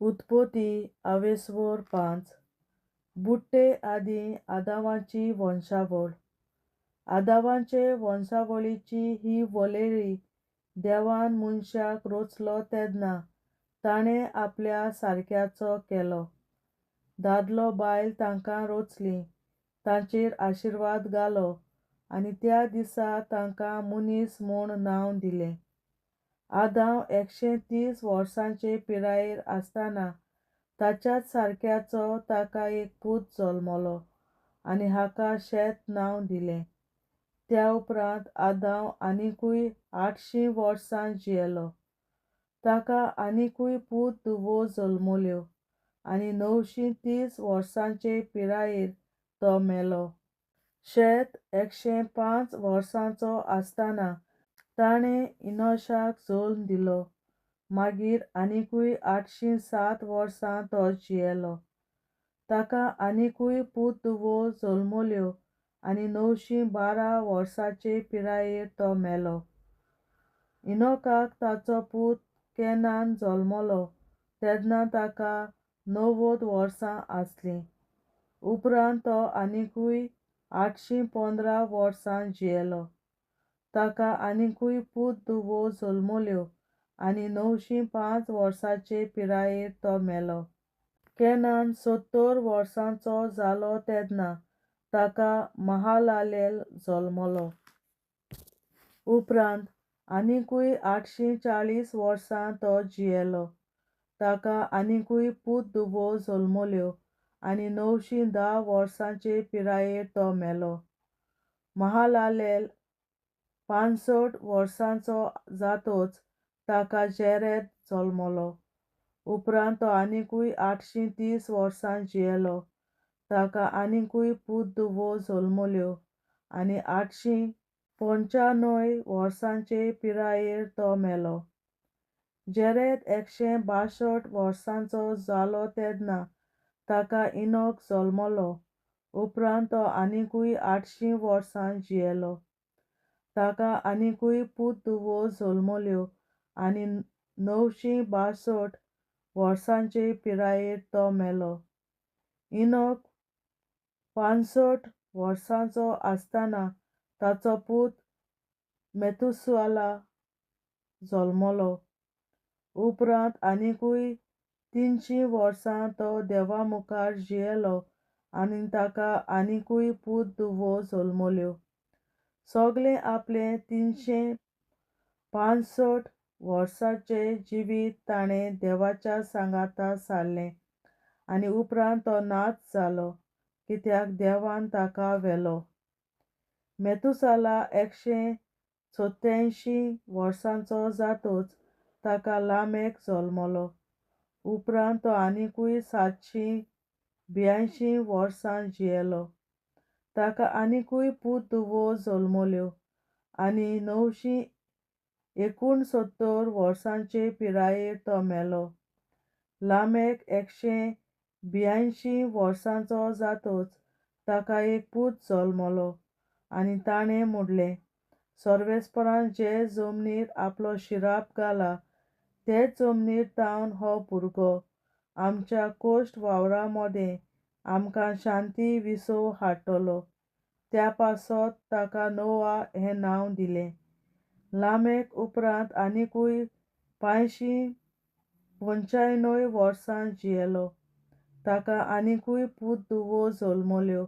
उत्पत्ती 5 बुट्टे आदी आदामाची वंशावळ. आदामाचे वंशावळीची ही वळेरी देवान मनशाक रचलो तेन्ना ताणें आपल्या सारक्याचो केलो. दादलो बायल तांकां रचली, तांचेर आशिर्वाद घालो आनी त्या दिसा तांकां मनीस म्हूण नांव दिलें. आदाम 130 वर्सांचे पिरायेर आसतना ताच्याच सारक्याचो ताका एक पूत जल्मलो आनी हाका शेत नांव दिलें. त्या उपरांत आदाम आनिकूय 800 वर्सां जियेलो. ताका आनिकूय पूत धुवो जल्मल्यो आनी 930 वर्सांचे पिरायेर तो मेलो. शेत 105 वर्सांचो आसतना ताणें इनोशाक जल्म दिलो. मागीर आनिकूय 807 वर्सां तो जियेलो. ताका आनिकूय पूत धुवो जल्मल्यो आनी 912 वर्सांचे पिरायेर तो मेलो. इनोकाक ताचो पूत केनान जल्मलो तेन्ना ताका 90 वर्सां आसलीं. उपरांत तो आनिकूय 815 वर्सां जियेलो. ताका आनिकूय पूत धुवो जल्मल्यो आनी 905 वर्सांचे पिरायेर तो मेलो. केनान 70 वर्सांचो जालो तेन्ना ताका महालालेल जल्मलो. उपरांत आनिकूय 840 वर्सां तो जियेलो. ताका आनिकूय पूत धुवो जल्मल्यो आनी 910 वर्सांचे पिरायेर तो मेलो. महालालेल 65 वर्सांचो जातोच ताका जेरेद जल्मलो. उपरांत तो आनिकूय 830 वर्सां जियेलो. ताका आनिकूय पूत धुवो जल्मल्यो आनी 895 वर्सांचे पिरायेर तो मेलो. जेरेद 162 वर्सांचो जालो तेन्ना ताका इनोक जल्मलो. उपरांत तो आनिकूय 800 वर्सां जियेलो. ताका आनिकूय पूत धुवो जल्मल्यो आनी 962 वर्सांचे पिरायेर तो मेलो. इनोक 65 वर्सांचो आसतना ताचो पूत मेथुसेला जल्मलो. उपरांत आनिकूय 300 वर्सां तो देवा मुखार जियेलो आनी ताका आनिकूय पूत धुवो जल्मल्यो. सगळें आपलें 365 वर्सांचें जिवीत ताणें देवाच्या सांगाता सारलें आनी उपरांत तो नाच जालो कित्याक देवान ताका व्हेलो. मेथुसेला 187 वर्सांचो जातोच ताका लामेक जल्मलो. उपरांत तो आनिकूय 782 वर्सां जियेलो. ताका आनिकूय पूत धुवो जल्मल्यो आनी 969 वर्सांचे पिरायेर तो मेलो. लामेक 182 वर्सांचो जातोच ताका एक पूत जल्मलो आनी ताणें म्हणलें, सर्वेस्परान जे जमनीर आपलो शिराप घाला तेच जमनीर तावन हो भुरगो आमच्या कोश्ट वावरांमोदें आमकां शांती विसव हाडटलो. त्या पासत ताका नोआ हें नांव दिलें. लामेक उपरांत आनिकूय 595 वर्सां जियेलो. ताका आनिकूय पूत धुवो जल्मल्यो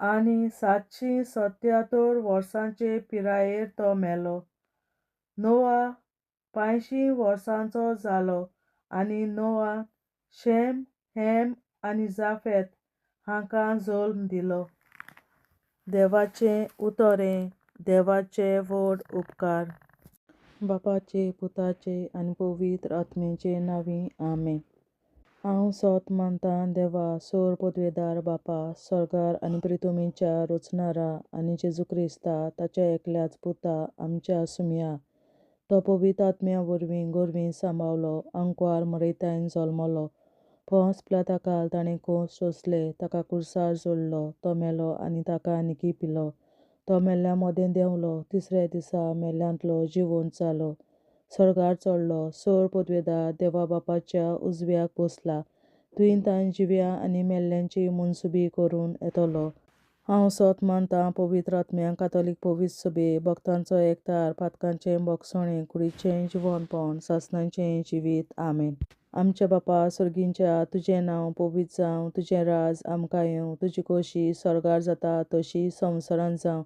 आनी 777 वर्सांचे पिरायेर तो मेलो. नोआ 500 वर्सांचो जालो आनी नोआन शेम, हेम आनी जाफेत हांकां जल्म दिलो. देवाचें उतोरें. देवाचे व्हड उपकार. बापाचे, पुताचे आनी पवित्र आत्म्याचे नांवीं आमेन. हांव सोत मानतां देवा, सोर पदवेदार बापा, स्वर्गार आनी पृथ्वीच्या रचणारा आनी जेजू क्रिस्ता ताच्या एकल्याच पुता आमच्या सुम्या तो पवित्र आत्म्या वरवीं गोरवीं सांबाळलो, अंकवार मरयतायन जल्मलो. पोंस पिलाताकाल ताणें कोंस सोंसले, ताका क्रुसार जोडलो, तो मेलो आनी ताका निकी पिलो. तो मेल्ल्या मोदें देंवलो, तिसऱ्या दिसा मेल्ल्यांतलो जिवंत जालो. स्वर्गार चडलो, सोर पदवेदार देवा बापाच्या उजव्याक बसला. तुवें तांन जिव्या आनी मेल्ल्यांची मनसुबी करून येतलो. हांव सोत मानतां पवित्र आत्म्याक, कातोलीक पवित्र सभे, भक्तांचो एकठार, पातकांचें भोगसणें, कुडीचें जिवनपण, सासणाचें जिवीत. आमेन. आमच्या बापा स्वर्गींच्या, तुजें नांव पवित्र जावं, तुजें राज आमकां येवं, तुजी खोशी स्वर्गार जाता तशी संवसारांत जावं.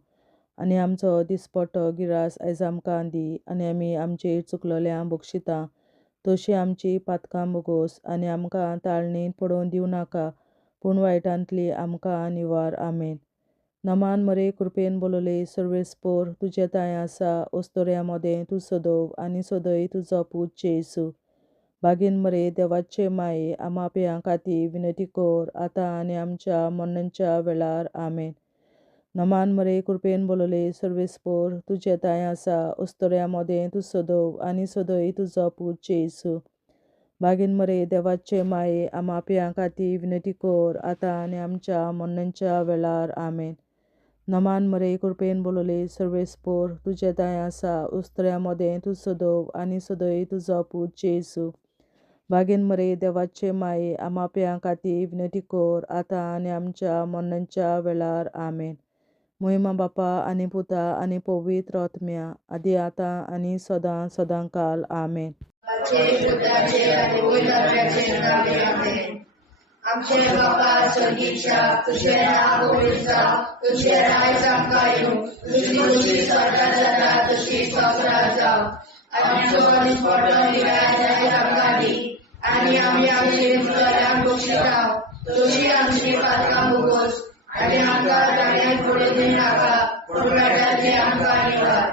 आनी आमचो दिसपट्टो गिरास आयज आमकां दी, आनी आमी आमचेर चुकलोल्यांक बक्षिता तशी आमची पातकां बगोस, आनी आमकां ताळणेंत पडोवन दिवं नाका, पूण वायटांतली आमकां निवार. आमेन. नमान मरे कृपेन बोलोले सर्वेस्पोर, तुजे ताय आसा ओस्तोऱ्या मोदें तूं सदोव, आनी सदय तुजो पूत जेसू. बागीन मरे देवाचे माये, आमा पियां खातीर विनंती कर, आतां आनी आमच्या मरणाच्या वेळार. आमेन. नमान मरे कृपेन बोलोले सर्वेस्पोर, तुजे ताय आसा ओस्तोऱ्या मोदें तूं सदोव, आनी सदय तुजो पूत जेसू. बागीन मरे देवाचे माये, आमा पियां खातीर विनंती कर, आतां आनी आमच्या मरणाच्या वेळार. आमेन. नमान मरे कृपेन बोलोले सर्वेस्पोर, तुजे ताय आसा ओस्तोऱ्या मोदें तूं सदोव, आनी सदय तुजो पूत जेसू. बागीन मरे देवाचे माये, आमा पियां खातीर विनंती कर, आतां आनी आमच्या मरणाच्या वेळार. आमेन. महिमा बापा आनी पुता आनी पवित्र आत्म्या, आदी आतां आनी सदां सदांकाल. आमेन. आमचे बापा स्वर्गीच्या, तुझे नाव पवित्र जावं, तुझे राज आमकां येवं, तुजी खोशी स्वर्गार जाता तशी संवसारांत जावं. आमचो दिसपट्टो गिरास आयज आमकां दी, आनी आमी आमचेर चुकलोल्यांक बक्षिता तशी आमची पातकां बगोस, आनी आमकां ताळणेंत पडोवन दिवं नाका, पूण वायटांतली आमकां निवार.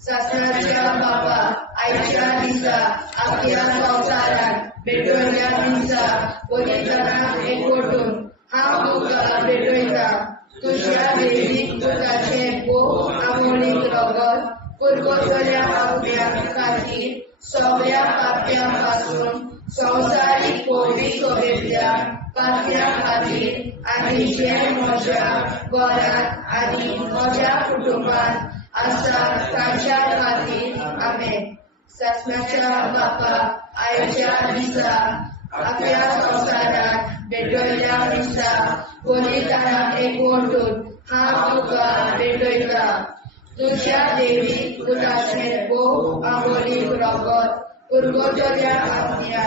सासणाच्या बापा, आयच्या दिसा आख्या संवसारांत भेटवयल्या दिसा पवित्रांक एकवटून हांव तुका भेटयता. तुज्या दैवीक पुताचें भोव आमोणीक रगत पुरगोटल्या आत्म्या खातीर सगळ्या पाप्यां पासून संवसारीक पवित्र सभेंतल्या पाप्यां खातीर, आनी जे म्हज्या घरांत आनी म्हज्या कुटुंबांत आसा तांच्या खातीर. आमेन. सासणाच्या बापा, आयच्या दिसा आख्या संवसारांत भेटवयल्या दिसा पवित्रांक एकवटून हांव तुका भेटयता. तुज्या दैवीक पुताचें भोव आमोणीक रगत पुरगोटल्या आत्म्या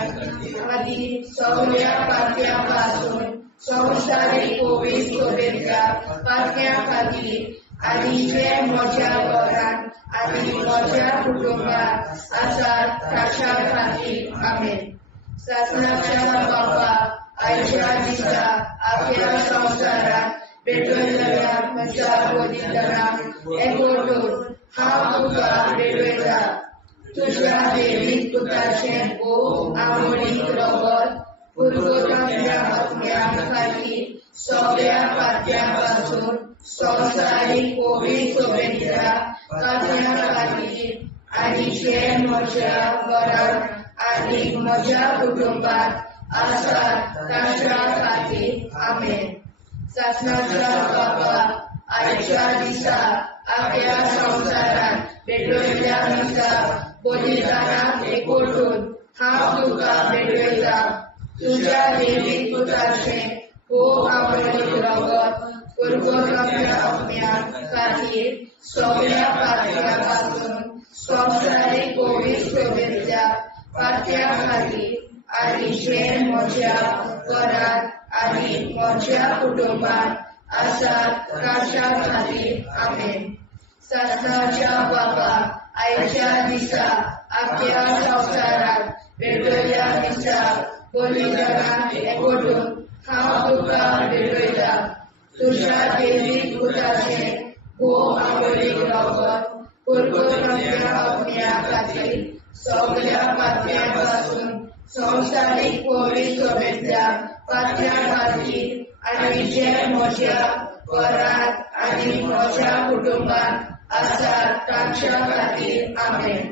खातीर सगळ्या पाप्यां पासून संवसारीक पवित्र सभेंतल्या पाप्यां खातीर, आनी जे म्हज्या घरांत आनी म्हज्या कुटुंबांत आसा तांच्या खातीर. आमेन. सासणाच्या बापा, आयच्या दिसा आख्या संवसारांत भेटवयल्या म्हज्या पवित्रांक एकवटून हांव तुका भेटयता. तुज्या दैवीक पुताचें भोव आमोणीक रगत पुरगोटल्या आत्म्या खातीर सगळ्या पाप्यां पासून संवसारीक पवित्र सभेंतल्या पाप्यां खातीर, आनी जे म्हज्या घरांत आनी म्हज्या कुटुंबांत आसा तांच्या खातीर. आमेन. सासणाच्या बापा, आयच्या दिसा आख्या संवसारांत भेटवयल्या दिसा पवित्रांक एकवटून हांव तुका भेटयता. तुज्या दैवीक पुताचें भोव आमोणीक रगत पुरगोटल्या आत्म्या खातीर सगळ्या पाप्यां पासून संवसारीक पवित्र सभेंतल्या पाप्यां खातीर, आनी जे म्हज्या घरांत आनी म्हज्या कुटुंबांत आसा तांच्या खातीर. आमेन. सासणाच्या बापा, आयच्या दिसा आख्या संवसारांत भेटवयल्या दिसा पवित्रांक एकवटून हांव तुका भेटयता. तुज्या दैवीक पुताचें भोव आमोणीक रगत पुरगोटल्या आत्म्या खातीर सगळ्या पाप्यां पासून संवसारीक पवित्र सभेंतल्या पाप्यां खातीर, आनी जे म्हज्या घरांत आनी म्हज्या कुटुंबांत आसा तांच्या खातीर. आमेन.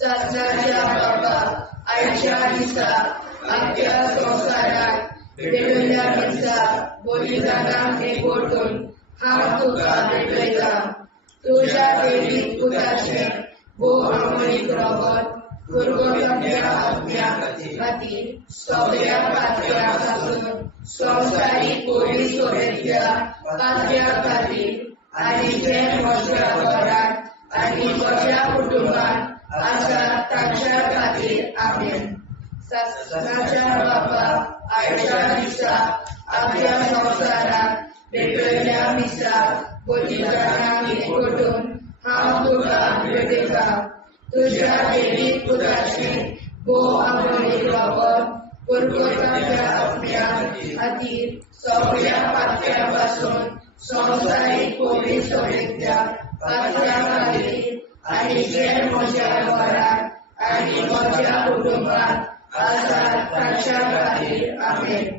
सासणाच्या बापा, आयच्या दिसा आख्या संवसारांत भेटवयल्या दिसा पवित्रांक एकवटून हांव तुका भेटयता. तुज्या दैवीक पुताचें भोव आंबोळीक रगत पुरगोट्या आत्म्या खातीर सगळ्या पातळ्यां पासून संवसारीक कोविड सोबेतल्या पातळ्यां खातीर आनी जे म्हज्या घरांत आनी म्हज्या कुटुंबांत आसा तांच्या खातीर आमेन. शासनाच्या बापा आयच्या दिसा आपल्या संवसाराक भेटयल्या मिसा बलिदानाक एकवटून हांव तुका भेटयता. तुज्या देवीक पुताचें भोव आंबोळीक रगत पुरगोट्या आत्म्या खातीर सगळ्या पातळ्यां पासून संवसारीक कोविड सोबेतल्या पातळ्यां खातीर आनी जे म्हज्या घरांत आनी म्हज्या कुटुंबांत आसा तांच्या खातीर आमेन.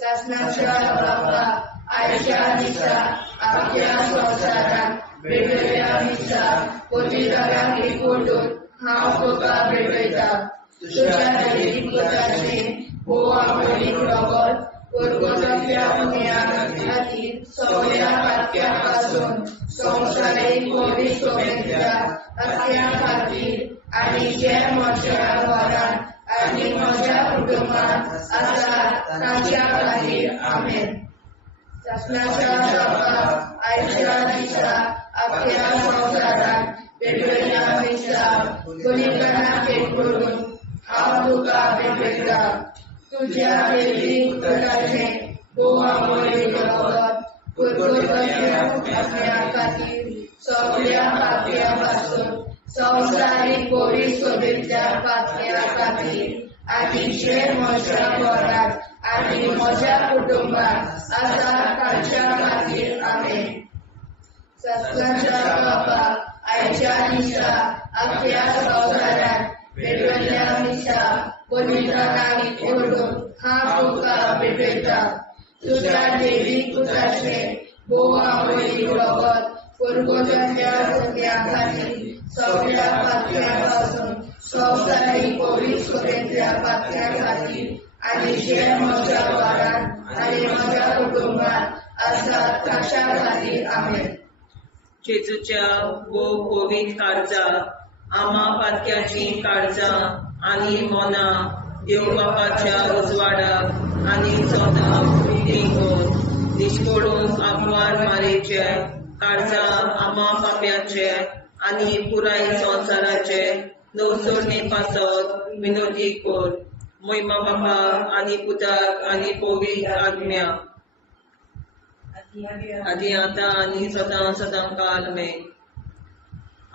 शासनाच्या बापा आयच्या दिसा आपल्या संवसाराक भेटयल्या मिसा बलिदानाक एकवटून हांव तुका भेटयता. तुज्या देवीक पुताचें भोव आंबोळीक रगत पुरगोट्या आत्म्या खातीर सगळ्या पातळ्यां पासून संवसारीक कोविड सोबेतल्या पातळ्यां खातीर आनी जे म्हज्या घरांत आनी म्हज्या कुटुंबांत आसा तांच्या खातीर आमेन. शासनाच्या बापा आयच्या दिसा आपल्या संवसाराक भेटयल्या मिसा बलिदानाक एकवटून हांव तुका भेटयता. तुज्या देवीक पुताचें भोव आंबोळीक रगत पुरगोट्या आत्म्या खातीर सगळ्या पातळ्यां पासून संवसारीक कोविड सोबेतल्या पातळ्यां खातीर आनी जे म्हज्या घरांत आनी म्हज्या कुटुंबांत आसा तांच्या खातीर आमेन. शासनाच्या बापा आयच्या दिसा आपल्या संवसाराक भेटयल्या मिसा बलिदानाक एकवटून हांव तुका भेटयता. तुज्या देवीक पुताचें भोव आंबोळीक रगत पुरगोट्या आत्म्या खातीर सगळ्या पातळ्यां पासून संवसारीक कोविड सोबेतल्या पातळ्यां खातीर आनी जे म्हज्या घरांत आनी म्हज्या कुटुंबांत आसा तांच्या खातीर आमेन. जेजूच्या भोव कोविड काळजा आमा पातक्याची काळजां आनी मोना देव बापाच्या उजवाडाक आनी सदांच देखून निश्कोडून आग्वार मारेचे काळजा आमा पाप्याचे आनी पुराय संवसाराचे नवसोडणे पासत विनोदी कोर. महिमा बापा आनी पुताक आनी पवित्र आत्म्या आदी आतां आनी सदां सदां काल आमेन.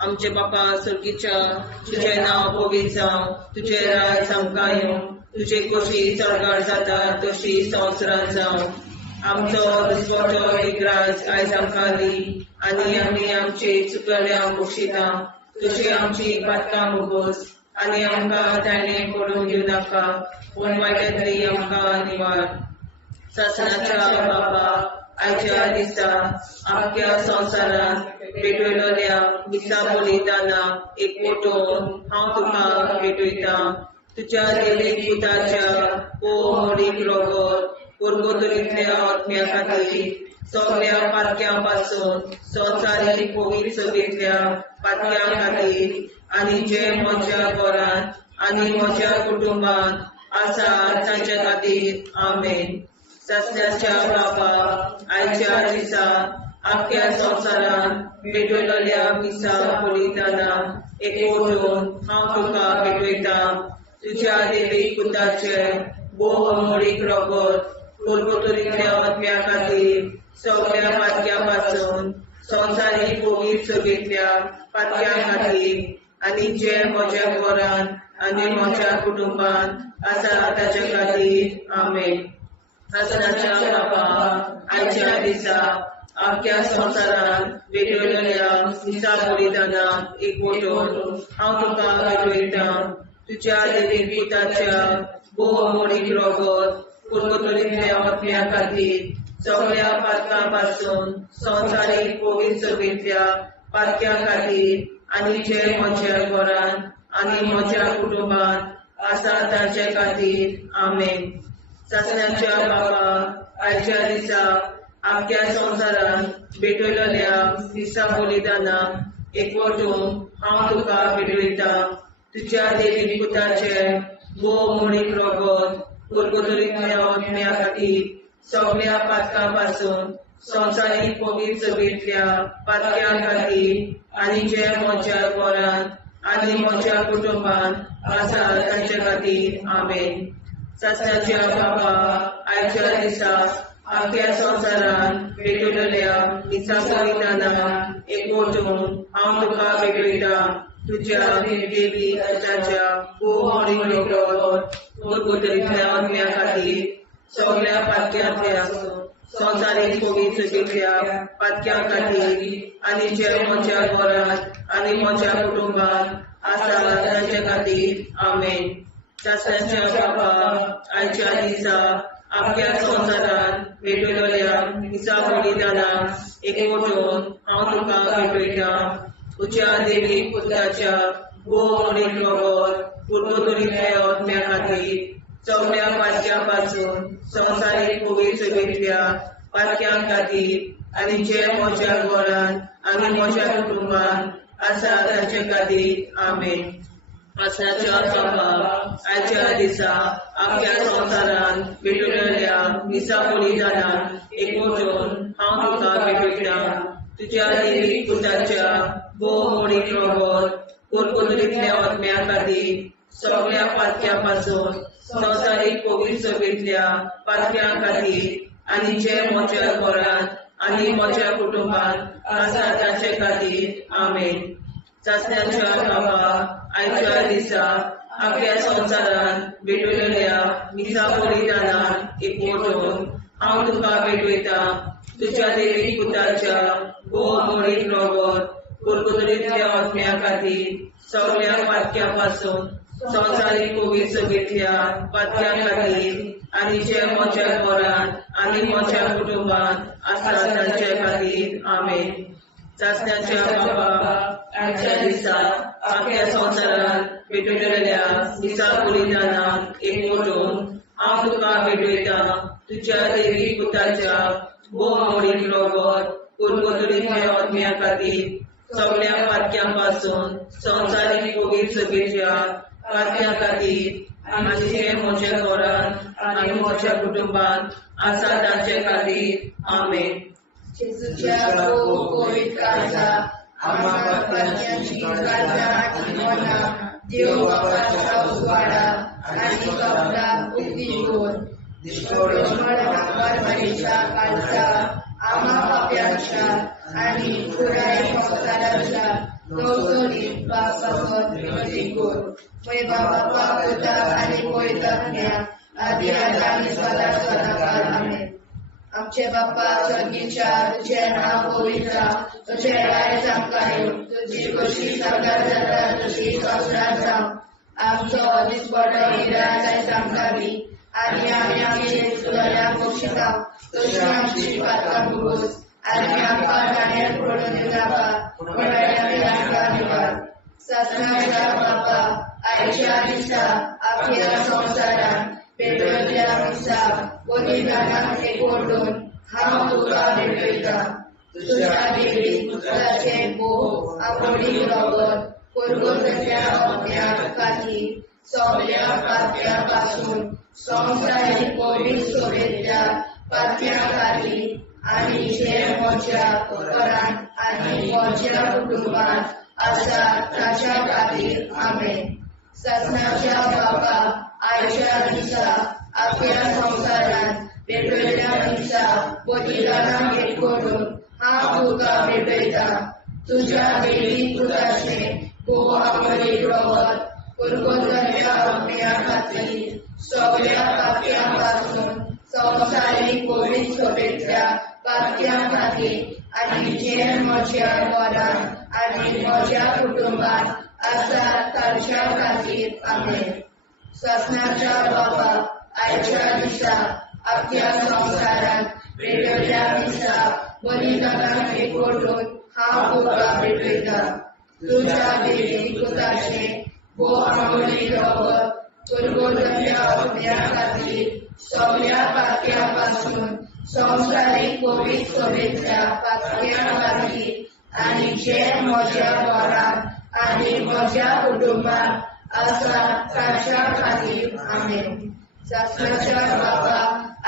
आमचे बापा सुर्गीच्या तुझे नांव पवित्र जावं, तुझे राज आमकां येवं, तुझे कशी चडगाड जाता तशी संवसारांत जावं. आमचो दिसवटो विग्राज आयज आमकां दी आनी आमी आमचे चुकल्यांक बक्षिता. तुजी आमची बातकां मुगोस आनी आमकां ताणें पडून दिवं नाका, पूण वायटांतली आमकां निवार. शासनाच्या बापा आयच्या दिसा आख्या संवसारांत भेटयलोल्या मिसा बलिदानाक एकवटून हांव तुका भेटयता. तुज्या देवीक पुताच्या कोमोडीक रगत पुरगोट्या आत्म्या खातीर सगळ्या पातक्यां पासून संवसारीक कोविड सोबेतल्या पातळ्यां खातीर आनी जे म्हज्या घरांत आनी म्हज्या कुटुंबांत आसा तांच्या खातीर आमेन. शासनाच्या बापा आयच्या दिसा आख्या संवसारांत भेटयलोल्या मिसा बलिदानाक एकवटून हांव तुका भेटयता. तुज्या देवीक पुताचे भोव आंबोळीक रगत पुरगोट्या आत्म्या खातीर सगळ्या पातक्यां पासून संवसारीक कोविड सोबेतल्या पातळ्यां खातीर आनी जे म्हज्या घरांत आनी म्हज्या कुटुंबांत आसा ताच्या खातीर आमेन. शासनाच्या बापा आयच्या दिसा आख्या संवसारांत भेटयलोल्या मिसा बलिदानाक एकवटून हांव तुका भेटयता. तुज्या देवीक पुताच्या भोव आंबोळीक रगत पुरगोट्या आत्म्या खातीर सगळ्या पातकां पासून संवसारीक कोविड सोबेतल्या पातक्यां खातीर आनी जे म्हज्या घरांत आनी म्हज्या कुटुंबांत आसा तांचे खातीर आमेन. शासनाच्या बापा आयच्या दिसा आख्या संवसारांत भेटयलोल्या मिसा बलिदानाक एकवटून हांव तुका भेटयता तुज्या देवी पुताचे वो मोडीक रगत कुरकुतरींतल्या ओतम्या खातीर सगळ्या पातकां पासून संवसारीक पवित्र सभेंतल्या पातक्यां खातीर आनी जे म्हज्या घरांत आनी म्हज्या कुटुंबान आसा तांचे खातीर आमेन. सत्याच्या बाबा आयच्या दिसा आख्या संवसारान भेटलेल्या दिसा बलिदानां एकवटून हांव तुका भेटयता तुज्या देवी पुताच्या वो मोडीक रगत कुरकुतरींतल्या ओतम्या खातीर सगळ्या पातक्यांतल्या संवसारीक पवित्र सभेंतल्या पातक्यां खातीर आनी जे म्हज्या घरांत आनी म्हज्या कुटुंबान आसा तांचे खातीर आमेन. शास्त्राच्या बाबा आयच्या दिसा आख्या संवसारान भेटलेल्या दिसा बलिदानां एकवटून हांव तुका भेटयता तुज्या देवी पुताच्या वो मोडीक रगत कुरकुतरींतल्या ओतम्या खातीर सगळ्या पातक्यां पासून संवसारीक पवित्र सभेंतल्या पातक्यां खातीर आनी जे म्हज्या घरांत आनी म्हज्या कुटुंबान आसा तांचे खातीर आमेन. आसनाच्या बाबा आयच्या दिसा आख्या संवसारान भेटलेल्या दिसा बलिदानां एकवटून हांव तुका भेटयता तुज्या देवी पुताच्या वो मोडीक रगत कुरकुतरींतल्या ओतम्या खातीर सगळ्या पातक्यां पासून संवसारीक पवित्र सभेंतल्या पातक्यां खातीर आनी जे म्हज्या घरांत आनी म्हज्या कुटुंबान आसा तांचे खातीर आमेन. चाचण्याच्या बाबा आयच्या दिसा आख्या संवसारान भेटलेल्या दिसा बलिदानां एकवटून हांव तुका भेटयता तुज्या देवी पुताच्या वो मोडीक रगत कुरकुतरींतल्या ओतम्या खातीर सगळ्या पातक्यां पासून संवसारीक पवित्र सभेंतल्या पातक्यां खातीर आनी जे म्हज्या घरांत आनी म्हज्या कुटुंबान आसा तांचे खातीर आमेन. चाचण्याच्या बाबा आयच्या दिसा आख्या संवसारान भेटलेल्या दिसा बलिदानां एकवटून हांव तुका भेटयता तुज्या देवी पुताच्या वो मोडीक रगत कुरकुतरींतल्या ओतम्या खातीर सगळ्या पातक्यां पासून संवसारीक पवित्र सभेंतल्या पातक्यां खातीर आनी जे म्हज्या घरांत आनी म्हज्या कुटुंबान आसा तांचे खातीर आमेन. जेजूच्या पवित्र काळजा आम्हा पातक्यांची काळजा आनी मना देव बापाच्या उजवाडा आनी कपडाक उक्ती दोर मरणीच्या काळजा आम्हा पाप्यांच्या आनी पुराय संवसाराच्या नवसरीत पापावर विनती कोर. पळय बाबा पुता आनी पवित्रात्म्या आदी आनी सदा सदाकाळ आमेन. आमचे बाप्पा स्वर्गीच्या तुझे नाव पवित्र तुझे राय आमकां येवं तुजी कशी सगळ्या जाता तशी संवसारांत जावं. आमचो दिसपडो हिराय आयज आमकां दी आनी आमी आमचे सुदारण्याक बक्षिता तशी आमची पातकां भोगोस आनी आमकां गाण्यार पडून नाका पूण आमकां निवार. सत्नाच्या बाप्पा आयच्या दिसा आख्या संवसारान भेटलेल्या दिसा बलिदानां एकवटून हांव तुका भेटयता तुज्या देवी पुताचे वो मोडीक रगत कुरकुतरींतल्या ओतम्या खातीर सगळ्या पातक्यां पासून संवसारीक पवित्र सभेंतल्या पातक्यां खातीर आनी जे म्हज्या घरांत आनी म्हज्या कुटुंबान आसा तांच्या खातीर आमेन. सत्नाच्या बाबा आयच्या दिसा आख्या संवसारान भेटलेल्या दिसा बलिदानां एकवटून हांव तुका भेटयता तुज्या देवी पुताचे वो मोडीक रगत कुरकुतरींतल्या ओतम्या खातीर सगळ्या पातक्यां पासून संवसारीक पवित्र सभेंतल्या पातक्यां खातीर आनी जे म्हज्या घरांत आनी म्हज्या कुटुंबान आसा तांच्या खातीर आमेन. सत्नाच्या बाबा आयच्या दिसा आख्या संवसारान भेटलेल्या दिसा बलिदानां एकवटून हांव तुका भेटयता तुज्या देवी पुताचे वो मोडीक रगत कुरकुतरींतल्या ओतम्या खातीर सगळ्या पातक्यां पासून संवसारीक पवित्र सभेंतल्या पातक्यां खातीर आनी जे म्हज्या घरांत आनी म्हज्या कुटुंबाक आसा ताच्या खातीर आमेन. शासनाच्या बाबा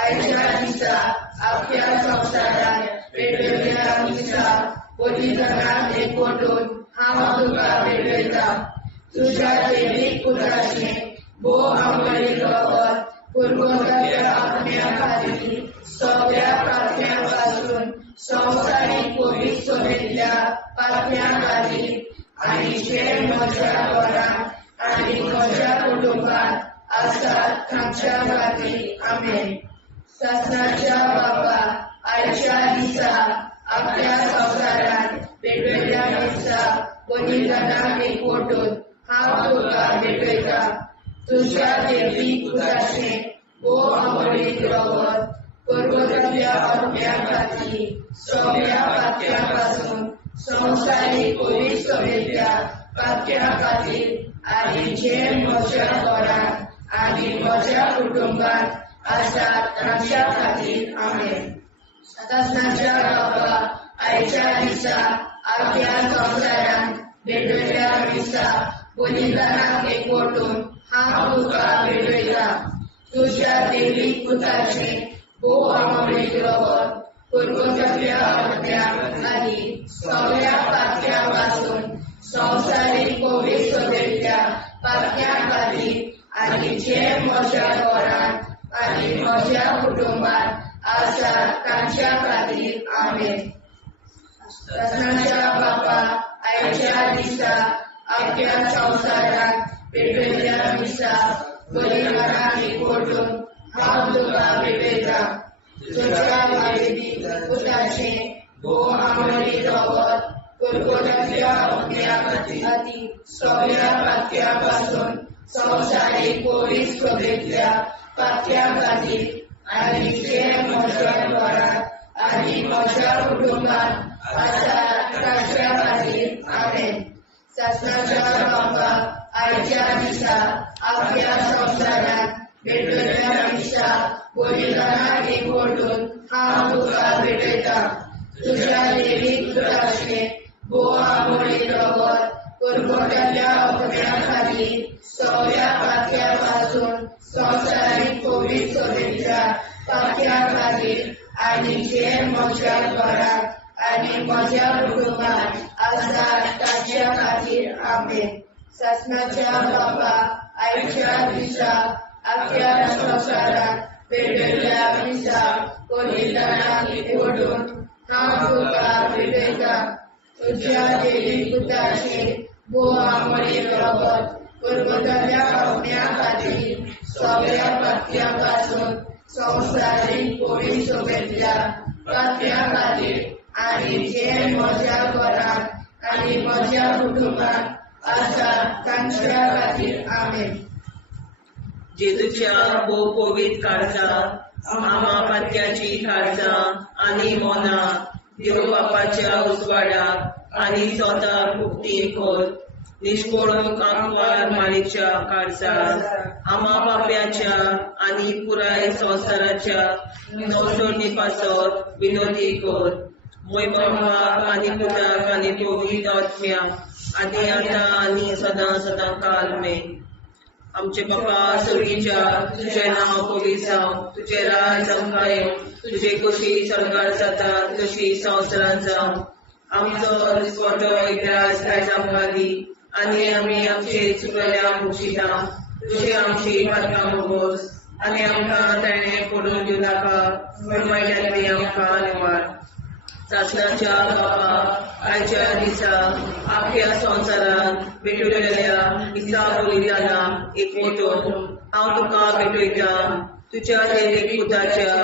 आयच्या दिसा आख्या संवसारात पेटयल्ल्या दिसा बलिदानाक एकवटून हांव तुका भेटयता. तुज्या दैवीक पुताचें भोव आंबळी रगत पुरवताल्या आपल्या खातीर सगळ्या पापण्यां पासून संवसारीक पवित्र सभेंतल्या पापण्यां खातीर आनी जे म्हज्या घरांत आनी म्हज्या कुटुंबात आसात तांच्या खातीर आमेन. शासनाच्या बाबा आयच्या दिसा आपल्या संवसारात पेटयल्ल्या दिसा बलिदानाक एकवटून हांव तुका भेटयता. तुज्या दैवीक पुताचें भोव आंबळी रगत पुरवताल्या आपल्या खातीर सगळ्या पापण्यां पासून संवसारीक पवित्र सभेंतल्या पापण्यां खातीर आनी जे म्हज्या घरांत आनी म्हज्या कुटुंबात आसात तांच्या खातीर आमेन. शासनाच्या बाबा आयच्या दिसा आपल्या संवसारात भेटयल्ल्या दिसा बलिदानाक एकवटून हांव तुका भेटयता. तुज्या दैवीक पुताचें भोव आंबळी रगत पुरवताल्या आपल्या खातीर सगळ्या पापण्यां पासून संवसारीक पवित्र सभेंतल्या पापण्यां खातीर आनी जे म्हज्या घरांत आनी म्हज्या कुटुंबात आसात तांच्या खातीर आमेन. शासनाच्या बाबा आयच्या दिसा आपल्या संवसारात पेटयल्ल्या दिसा बलिदानाक एकवटून हांव तुका भेटयता. तुज्या दैवीक पुताचें भोव आंबळी रगत पुरवताल्या आपल्या खातीर सगळ्या पापण्यां पासून संवसारीक पवित्र सभेंतल्या पापण्यां खातीर आनी जे म्हज्या घरांत आनी म्हज्या कुटुंबात आसात तांच्या खातीर आमेन. शासनाच्या बाबा आयच्या दिसा आपल्या संवसारात भेटयल्ल्या दिसा बलिदानाक एकवटून हांव तुका भेटयता. तुज्या दैवीक पुताचें भोव आंबळी रगत पुरवताल्या आपल्या खातीर सगळ्या पापण्यां पासून संवसारीक पवित्र सभेंतल्या पापण्यां खातीर आनी जे म्हज्या घरांत आनी म्हज्या कुटुंबात आसात तांच्या खातीर आमेन. शासनाच्या बाबा आयच्या दिसा आपल्या संवसारात पेटयल्ल्या दिसा बलिदानाक एकवटून हांव तुका भेटयता. तुज्या दैवीक पुताचें भोव आंबळी रगत पुरवताल्या आपल्या खातीर सगळ्या पापण्यां पासून संवसारीक पवित्र सभेंतल्या पापण्यां खातीर आनी जे म्हज्या घरांत आनी म्हज्या कुटुंबात आसात तांच्या खातीर आमेन. जेजूच्या भोव पवित्र काळजां आमा पात्याची काळजां आनी मोना देव बापाच्या उजवाडाक आनी स्वता मुक्ती कोर. निष्पळूक आंकवार माळेच्या काळजार आमा बाप्याच्या आनी पुराय संवसाराच्या संसोडणी पासत विनोदी कोर. मोय बापाक आनी पुताक आनी पवित्र आत्म्याक आदी आतां आनी सदां सदां काल मेन. आमचे बापा सर्गीच्या तुझें नांव पवित्र जावं. तुजें राज आमकां येवं. तुजे कशी सरकार जाता तशी संवसारांत जावं. आमचो दिसवटो एकदांच आयज आमकां दी आनी आमी आमचे चुकल्यांक मुक्षिता. तुजी आमची पातकां भोगोस आनी आमकां ताणें पडून दिवं नाका पूण वायटांतली आमकां निवार. शासनाच्या बाबा आयच्या दिसा आख्या संवसारांत भेटयल्ल्या दिसा बलिदानाक एकवटून हांव तुका भेटयता. तुज्या दैवीक पुताच्या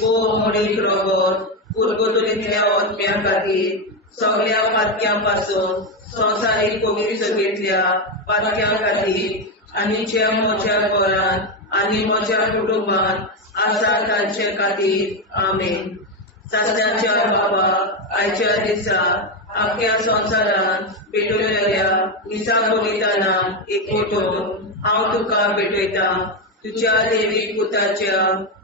भोव आंबळी रगत पुरवताल्या आत्म्या खातीर सगळ्या पातक्यां पासून संवसारीक पवित्र सभेंतल्या पातक्यां खातीर आनी जे म्हज्या घरांत आनी म्हज्या कुटुंबात आसा तांचे खातीर आमेन. शासनाच्या बाबा आयच्या दिसा आख्या संवसारांत पेटयल्ल्या दिसा बलिदानाक एकवटून हांव तुका भेटयता. तुज्या दैवीक पुताच्या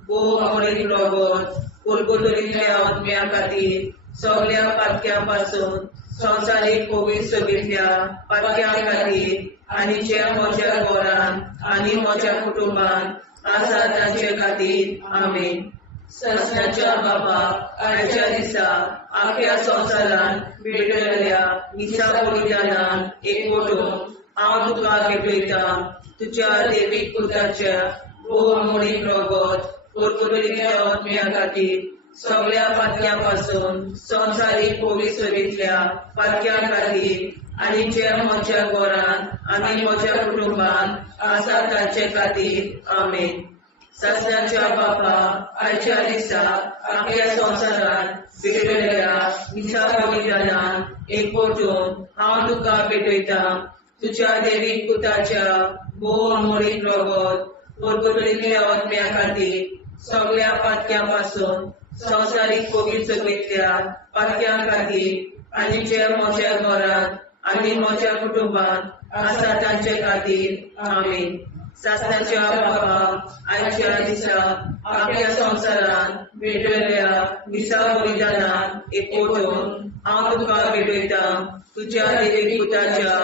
भोव आंबळी रगत पुरवताल्या आत्म्या खातीर सगळ्या पातक्यां पासून संवसारीक पवित्र सभेंतल्या पातक्यां खातीर आनी जे म्हज्या घरान आनी म्हज्या कुटुंबान आसा तांचे खातीर आमेन. सस्नाच्या बापाक आयच्या दिसा आख्या संवसारान भेटलेल्या मिसा बलिदानान एकवटून हांव तुका भेटयता तुज्या देवीक पुताच्या बहुमोलीक रगत परतुलिल्ल्या आत्म्या खातीर सगळ्या पातक्यां पासून संवसारीक पवित्र सभेंतल्या पातक्यां खातीर आनी जे म्हज्या घरान आनी म्हज्या कुटुंबान आसा तांचे खातीर आमेन. सस्नाच्या बापा आयच्या दिसा आख्या संवसारान भेटलेल्या मिसा बलिदानान एकवटून हांव तुका भेटयता तुज्या देवीक पुताच्या बहुमोलीक रगत परतुलिल्ल्या आत्म्या खातीर सगळ्या पातक्यां पासून संवसारीक पवित्र सभेंतल्या पातक्यां खातीर आनी जे म्हज्या घरान आनी म्हज्या कुटुंबान आसा तांचे खातीर आमेन. सस्नाच्या बापा आयच्या दिसा आख्या संवसारान भेटलेल्या मिसा बलिदानान एकवटून हांव तुका भेटयता तुज्या देवीक पुताच्या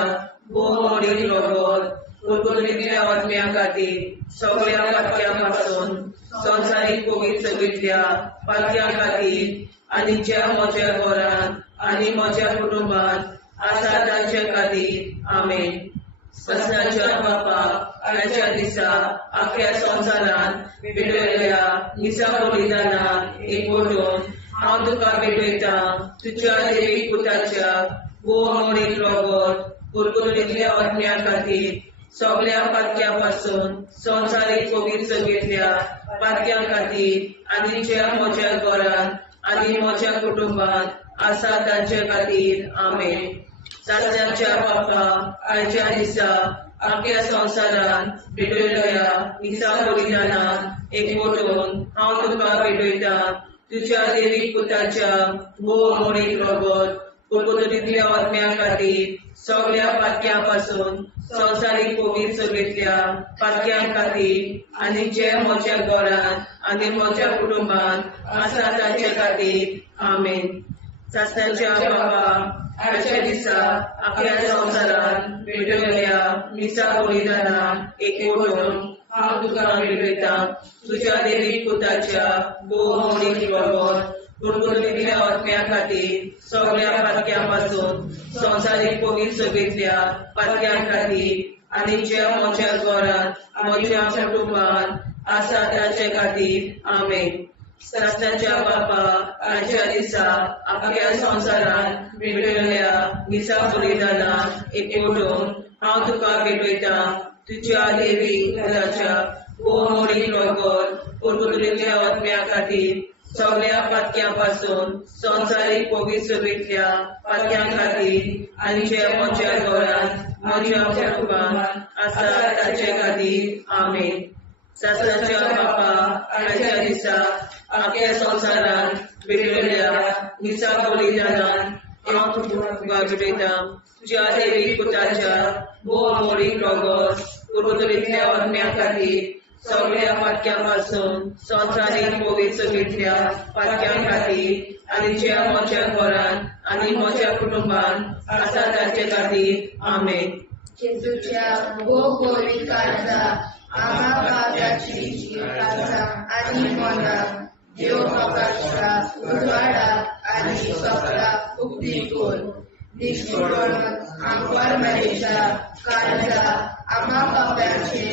बहुमोलीक रगत परतुलिल्ल्या आत्म्या खातीर सगळ्या पातक्यां पासून संवसारीक पवित्र सभेंतल्या पातक्यां खातीर आनी ज्या म्हज्या घरान आनी म्हज्या कुटुंबान आसा तांचे खातीर आमेन. सस्नाच्या बापा आयच्या दिसा आख्या संवसारान भेटलेल्या मिसा बलिदानान एकवटून हांव तुका भेटयता तुज्या देवीक पुताच्या बहुमोलीक रगत परतुलिल्ल्या आत्म्या खातीर सगळ्या पातक्यां पासून संवसारीक पवित्र सभेंतल्या पातक्यां खातीर आनी ज्या म्हज्या घरान आनी म्हज्या कुटुंबान आसा तांचे खातीर आमेन. सस्नाच्या बापा आयच्या दिसा आख्या संवसारान भेटलेल्या मिसा बलिदानान एकवटून हांव तुका भेटयता तुज्या देवीक पुताच्या बहुमोलीक रगत परतुलिल्ल्या आत्म्या खातीर सगळ्या पातक्यां पासून संवसारीक पवित्र सभेंतल्या पातक्यां खातीर आनी जे म्हज्या घरान आनी म्हज्या कुटुंबान आसा तांचे खातीर आमेन. सस्नाच्या बापा आयच्या दिसा आख्या संवसारान भेटलेल्या मिसा बलिदानान एकवटून हांव तुका भेटयता तुज्या देवीक पुताच्या बहुमोलीक रगत परतुलिल्ल्या आत्म्या खातीर सगळ्या पातक्यां पासून संवसारीक पवित्र सभेंतल्या पातक्यां खातीर आनी जे म्हज्या घरान म्हज्या कुटुंबान आसा तांचे खातीर आमेन. सस्नाच्या बापा आयच्या दिसा आख्या संवसारान भेटलेल्या मिसा बलिदानान एकवटून हांव तुका भेटयता तुज्या देवीक पुताच्या बहुमोलीक रगत परतुलिल्ल्या आत्म्या खातीर सगळ्या पातक्यां पासून संवसारीक पवित्र सभेंतल्या पातक्यां खातीर आनी जे म्हज्या घरान म्हज्या कुटुंबान आसा तांचे खातीर आमेन. सस्नाच्या बापा आयच्या दिसा आख्या संवसारान भेटलेल्या मिसा बलिदानान हांव तुका भेटयता तुज्या देवीक पुताच्या बहुमोलीक रगत परतुलिल्ल्या आत्म्या खातीर सगळ्या पातक्यां पासून संवसारीक पवित्र सभेंतल्या पातक्यां खातीर आनी जे म्हज्या घरान आनी म्हज्या कुटुंबान आसा तांचे खातीर आमेन. जेजूच्या पवित्र काळजा आम्हा पापाची काळजा आनी मनाक देव बापाच्या उजवाडाक आनी सपनाक उक्ती कर. निष्ठुरण आमकां मेळच्या काळजा आम्हा पापाचे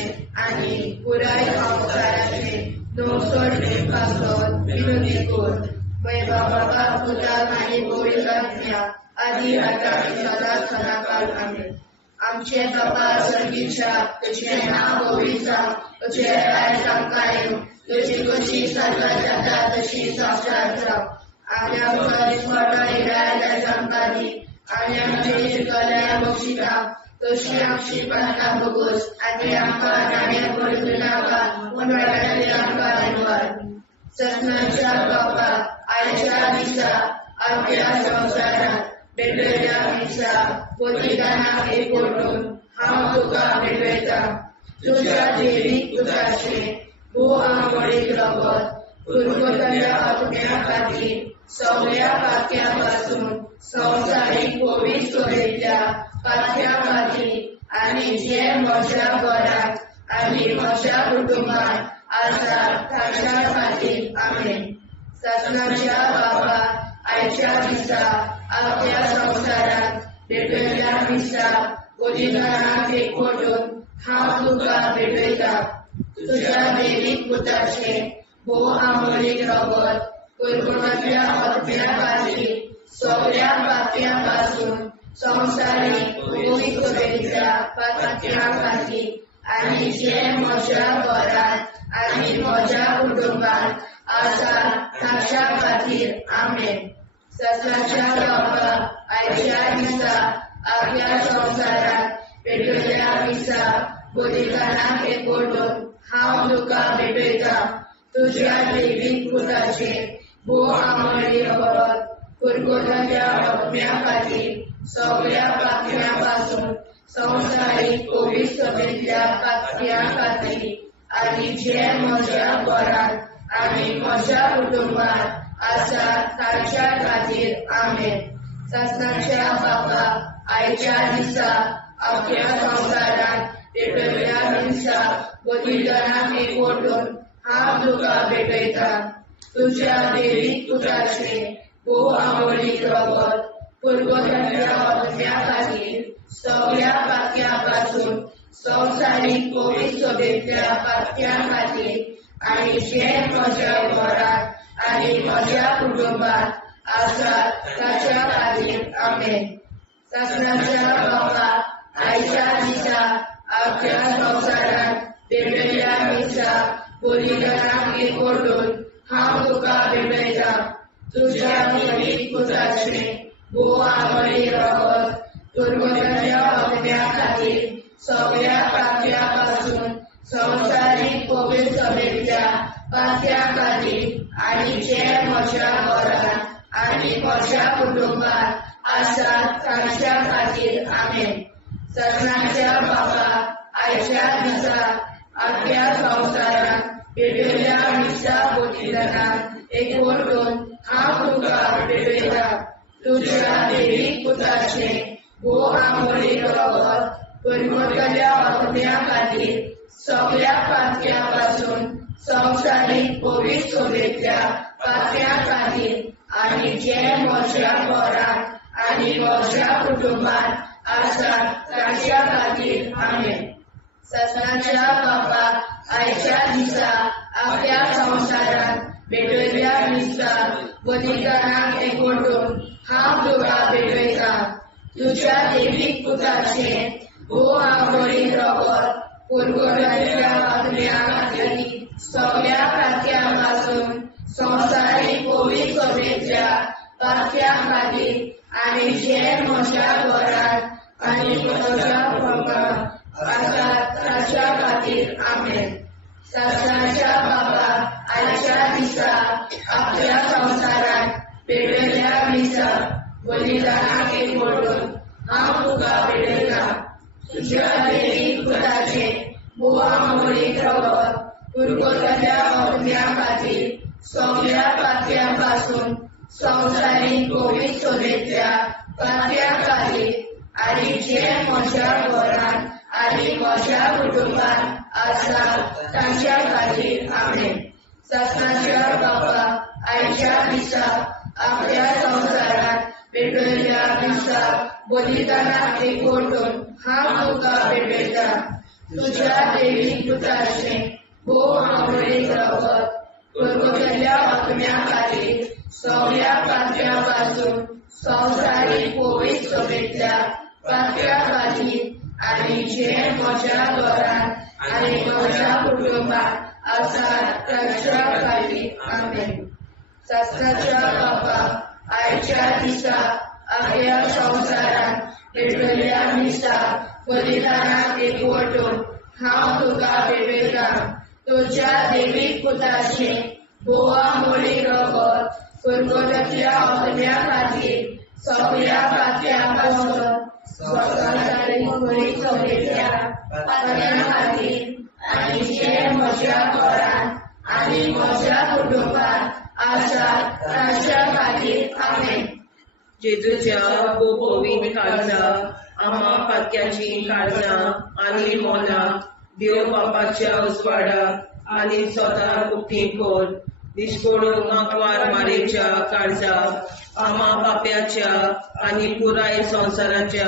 आनी पुराय संवसाराचे नवसोडणे पासत विनंती कर. बाबा पुताक आनी पवित्र आत्म्या आदी आतां आनी सदांच सदांकाळ आमेन. आमचे बाबा सर्गीच्या तुझे नाव पवित्र तुझे राज आमकां तुझी कशी सजा जाता तशी संसार जाव. आनी आमकां दिसपट्टा इराय आमकां दी आनी आमचे शिकल्या बक्षिता तशी आमची प्रार्थना भोगोस आनी आमकां नाणे पडूं नाका पूण वायटांतल्यान आमकां वाचय. सस्नाच्या बापा आयच्या दिसा आख्या संवसारांत भेटलेल्या मिसा बलिदानाक एकवटून हांव तुका भेटयता तुज्या देवीक पुताचे बहुमोलीक रगत परतुलिल्ल्या आत्म्या खातीर सगळ्या पात्यापासून संवसारीक कोविड सोबेतल्या पात्या खातीर आनी जे म्हज्या घरांत आनी म्हज्या कुटुंबात आसा ताच्या खातीर आमेन. ससनाच्या बाबा आयच्या दिसा आपल्या संवसारात भेटयल्या दिसा बलिदानाक एकवटून हांव तुका भेटयता. तुज्या दैवीक पुताचे भोव आमोलीक रगत कुरकुरांतल्या आत्म्या खातीर सगळ्या पात्यापासून संवसारीक कोविड सोबेतल्या पात्या खातीर आनी जे म्हज्या घरांत आनी म्हज्या कुटुंबात आसा ताच्या खातीर आमेन. ससनाच्या बाबा आयच्या दिसा आपल्या संवसारात भेटयल्या दिसा बलिदानाक एकवटून हांव तुका भेटयता. तुज्या दैवीक पुताचे भोव आमोली रगत कुरकुरांतल्या आत्म्या खातीर सगळ्या पात्यापासून संवसारीक कोविड सोबेतल्या पात्या खातीर आनी जे म्हज्या घरांत आनी म्हज्या कुटुंबात आसा ताच्या खातीर आमेन. ससनाच्या बाबा आयच्या दिसा आपल्या संवसारात भेटयल्या दिसा बलिदानाक एकवटून हांव तुका भेटयता. तुज्या दैवीक पुताचे भोव आमोलीक रगत कुरकुरांतल्या आत्म्या खातीर सगळ्या पात्यापासून संवसारीक कोविड सोबेतल्या पात्या खातीर आनी जे म्हज्या घरांत आनी म्हज्या कुटुंबात आसा ताच्या खातीर आमेन. ससनाच्या बाबा आयच्या दिसा आपल्या संवसारात भेटयल्या दिसा बलिदानाक एकवटून हांव तुका भेटयता. तुज्या दैवीक पुताचे भोव आमोली रगत कुरकुरांतल्या आत्म्या खातीर सगळ्या पात्यापासून संवसारीक कोविड सोबेतल्या पात्या खातीर आनी जे म्हज्या घरांत आनी म्हज्या कुटुंबात आसा ताच्या खातीर आमेन. ससनाच्या बाबा आयच्या दिसा आपल्या संवसारात भेटयल्या दिसा बलिदानाक एकवटून हांव तुका भेटयता. तुज्या दैवीक पुताचे भोव आमोली रगत कुरकुरांतल्या आत्म्या खातीर सगळ्या पात्यापासून संवसारीक कोविड सोबेतल्या पात्या खातीर आनी जे म्हज्या घरांत आनी म्हज्या कुटुंबात आसा ताच्या खातीर आमेन. ससनाच्या बाबा आयच्या दिसा आपल्या संवसारात भेटयल्या दिसा बलिदानाक एकवटून हांव तुका भेटयता. तुज्या दैवीक पुताचे भोव आमोली रगत कुरकुरांतल्या आत्म्या खातीर सगळ्या पात्यापासून संवसारीक कोविड सोबेतल्या पात्या खातीर आनी जे म्हज्या घरांत आनी म्हज्या कुटुंबात आसा ताच्या खातीर आमेन. ससनाच्या बाबा आयच्या दिसा आपल्या संवसारात भेटयल्या दिसा बलिदानाक एकवटून हांव तुका भेटयता. तुज्या दैवीक पुताचे भोव आमोली रगत कुरकुरांतल्या आत्म्या खातीर सगळ्या पात्यापासून संवसारीक कोविड सोबेतल्या पात्या खातीर आनी जे म्हज्या घरांत आनी म्हज्या कुटुंबात आसा ताच्या खातीर आमेन. ससनाच्या बाबा आयच्या दिसा आपल्या संवसारात भेटयल्या दिसा बलिदानाक एकवटून हांव तुका भेटयता. तुज्या दैवीक पुताचे भोव आमोली रगत कुरकुरांतल्या आत्म्या खातीर सगळ्या पात्यापासून संवसारीक कोविड सोबेतल्या पात्या खातीर आनी जे म्हज्या घरांत आनी म्हज्या कुटुंबात आसा ताच्या खातीर आमेन. ससनाच्या बाबा आयच्या दिसा आपल्या संवसारात भेटयल्या दिसा बलिदानाक एकवटून हांव तुका भेटयता. तुज्या दैवीक पुताचे भोव आमोली रगत कुरकुरांतल्या आत्म्या खातीर सगळ्या पात्यापासून संवसारीक कोविड सोबेतल्या पात्या खातीर आनी जे म्हज्या घरांत आनी म्हज्या कुटुंबात आसा ताच्या खातीर जेजूच्या पवित्र काळजा आम्हा पातक्याची काळजा आनी मोना देव बापाच्या उजवाडाक आनी स्वता कुटी कोर दिसपडून आंकवार मारेच्या काळजा आम्हा पाप्याच्या आनी पुराय संवसाराच्या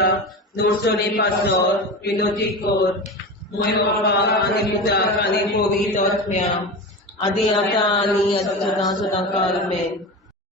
नोडसणी पासर विनोदी कोर मोय बापा आनी पुताक आनी पवित्र आत्म्या आदी आतां आनी सदां सदां काल आमेन.